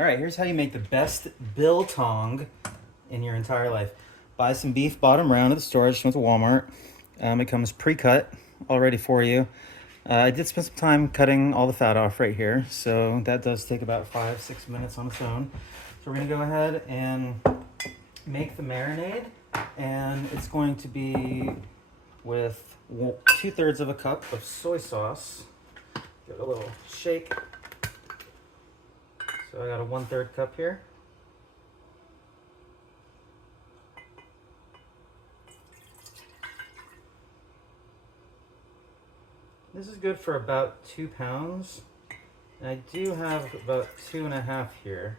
All right, here's how you make the best biltong in your entire life. Buy some beef bottom round at the store. I just went to Walmart. It comes pre-cut, all ready for you. I did spend some time cutting all the fat off right here, so that does take about 5-6 minutes on its own. So we're gonna go ahead and make the marinade, and it's going to be with 2/3 of a cup of soy sauce. Give it a little shake. So I got a 1/3 cup here. This is good for about 2 pounds. And I do have about 2.5 here.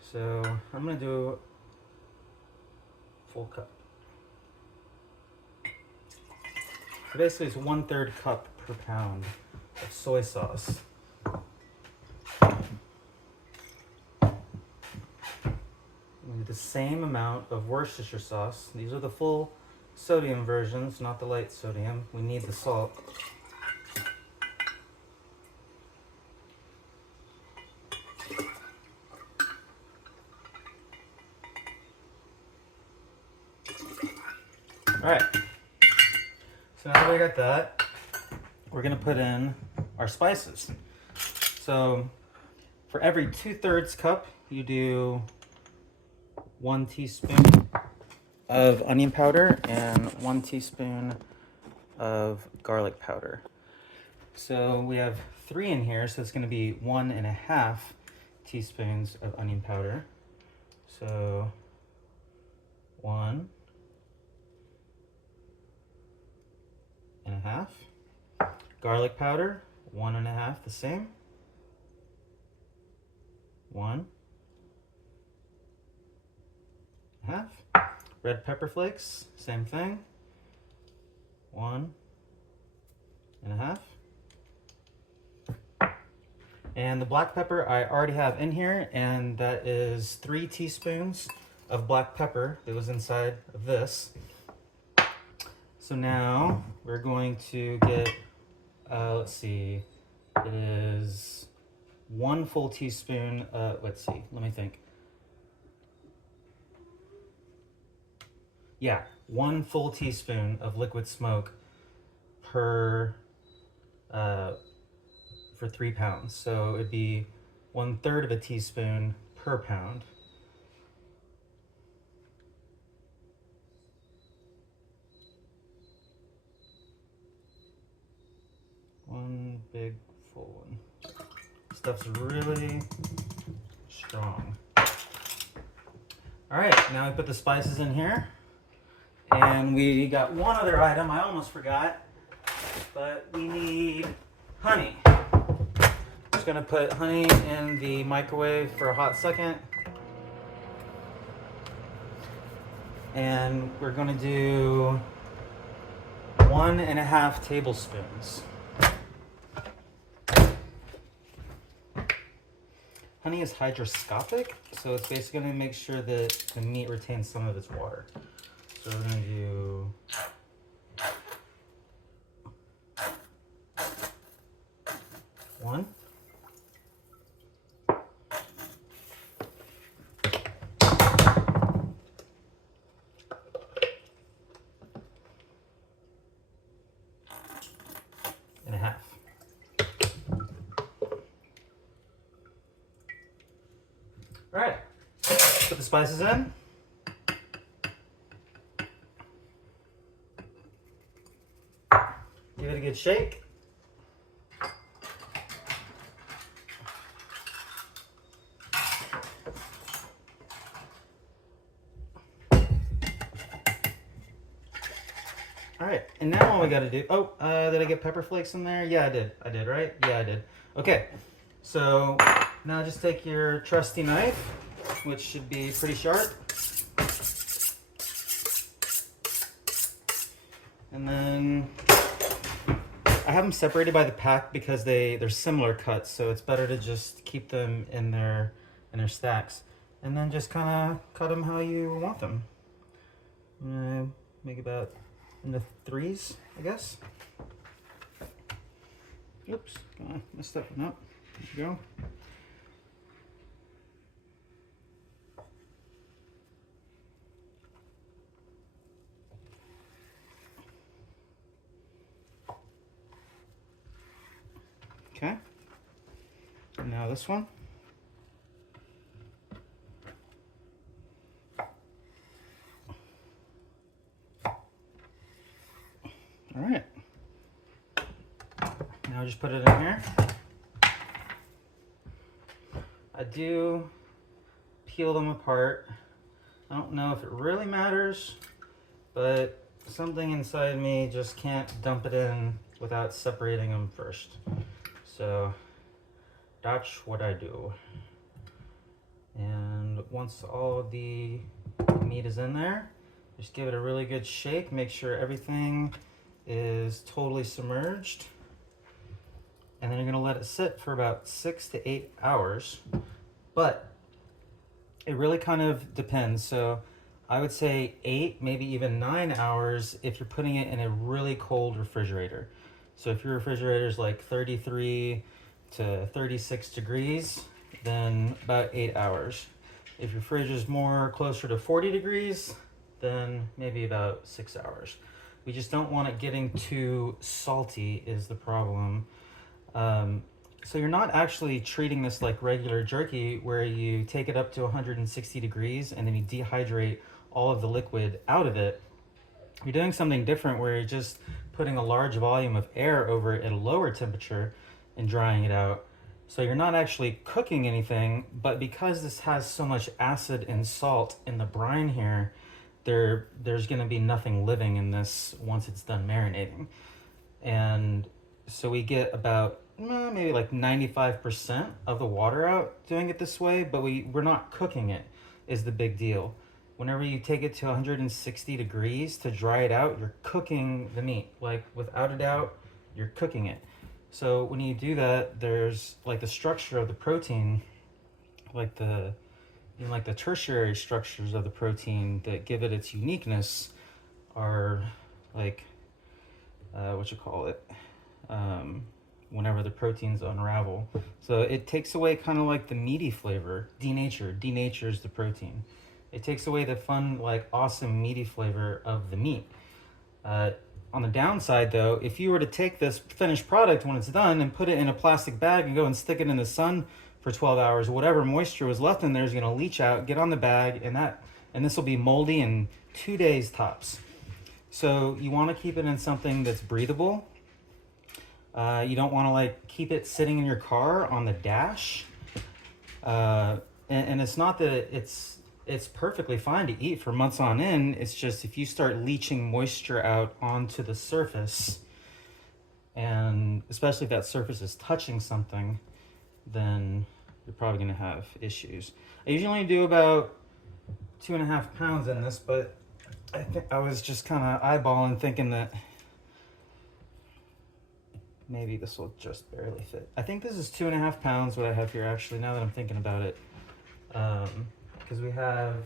So I'm gonna do full cup. So basically it's 1/3 cup per pound of soy sauce. We need the same amount of Worcestershire sauce. These are the full sodium versions, not the light sodium. We need the salt. All right, so now that we got that, we're gonna put in our spices. So for every 2/3 cup, you do 1 teaspoon of onion powder and 1 teaspoon of garlic powder. So we have 3 in here, so it's gonna be 1.5 teaspoons of onion powder. So 1.5. Garlic powder, 1.5, the same. 1.5. Red pepper flakes, same thing. 1.5. And the black pepper I already have in here, and that is 3 teaspoons of black pepper that was inside of this. So now we're going to get, let's see, it is 1 full teaspoon, let's see, let me think. Yeah, 1 full teaspoon of liquid smoke per, for 3 pounds. So it'd be 1/3 of a teaspoon per pound. One big full one. Stuff's really strong. All right, now we put the spices in here. And we got one other item I almost forgot, but we need honey. Just gonna put honey in the microwave for a hot second. And we're gonna do 1.5 tablespoons. Honey is hygroscopic, so it's basically gonna make sure that the meat retains some of its water. So we're gonna do 1. And a half. All right, put the spices in. Give it a good shake. All right, and now all we gotta do, did I get pepper flakes in there? Yeah, I did, right? Yeah, I did. Okay, so now just take your trusty knife, which should be pretty sharp. And then I have them separated by the pack because they're similar cuts, so it's better to just keep them in their stacks. And then just kind of cut them how you want them. Make about in the 3s, I guess. Oops, messed that one up. There you go. Now this one. All right. Now just put it in here. I do peel them apart. I don't know if it really matters, but something inside me just can't dump it in without separating them first. So that's what I do. And once all of the meat is in there, just give it a really good shake. Make sure everything is totally submerged. And then you're gonna let it sit for about 6 to 8 hours. But it really kind of depends. So I would say 8, maybe even 9 hours if you're putting it in a really cold refrigerator. So if your refrigerator is like 33 to 36 degrees, then about 8 hours. If your fridge is more closer to 40 degrees, then maybe about 6 hours. We just don't want it getting too salty is the problem. So you're not actually treating this like regular jerky where you take it up to 160 degrees and then you dehydrate all of the liquid out of it. You're doing something different where you're just putting a large volume of air over it at a lower temperature and drying it out. So you're not actually cooking anything, but because this has so much acid and salt in the brine here, there's going to be nothing living in this once it's done marinating. And so we get about maybe like 95% of the water out doing it this way, but we're not cooking it is the big deal. Whenever you take it to 160 degrees to dry it out, you're cooking the meat. Like without a doubt, you're cooking it. So when you do that, there's like the structure of the protein, like the tertiary structures of the protein that give it its uniqueness are like, whenever the proteins unravel. So it takes away kind of like the meaty flavor, denatures the protein. It takes away the fun, like awesome meaty flavor of the meat. On the downside though, if you were to take this finished product when it's done and put it in a plastic bag and go and stick it in the sun for 12 hours, whatever moisture was left in there is gonna leach out, get on the bag, and this will be moldy in 2 days tops. So you wanna keep it in something that's breathable. You don't wanna like keep it sitting in your car on the dash. And it's not that it's perfectly fine to eat for months on end. It's just if you start leaching moisture out onto the surface, and especially if that surface is touching something, then you're probably gonna have issues. I usually do about 2.5 pounds in this, but I think I was just kind of eyeballing thinking that maybe this will just barely fit. I think this is 2.5 pounds what I have here actually, now that I'm thinking about it. Because we have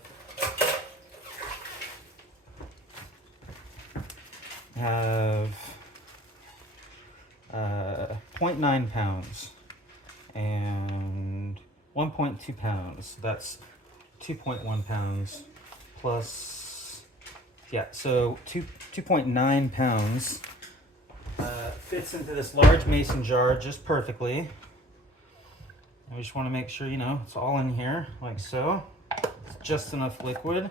0.9 pounds and 1.2 pounds. That's 2.1 pounds plus, yeah, so 2.9 pounds fits into this large mason jar just perfectly. And we just want to make sure, it's all in here like so. It's just enough liquid.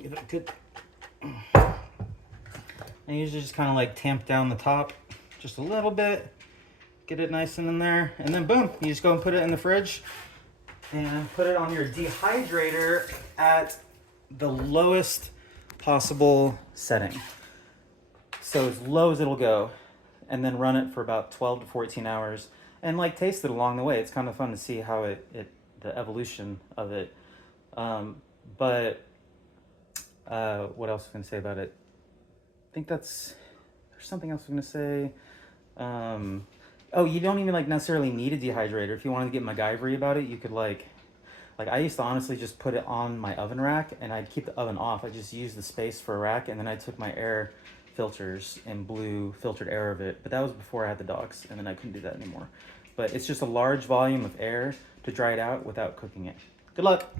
Give it a good. And usually just kind of like tamp down the top just a little bit, get it nice and in there, and then boom, you just go and put it in the fridge and put it on your dehydrator at the lowest possible setting. So as low as it'll go, and then run it for about 12 to 14 hours and like taste it along the way. It's kind of fun to see how the evolution of it. But what else was I going to say about it? I think there's something else I was going to say. Oh, you don't even like necessarily need a dehydrator. If you wanted to get MacGyver about it, you could like I used to honestly just put it on my oven rack and I'd keep the oven off. I just used the space for a rack, and then I took my air filters and blew filtered air of it. But that was before I had the dogs, and then I couldn't do that anymore. But it's just a large volume of air to dry it out without cooking it. Good luck.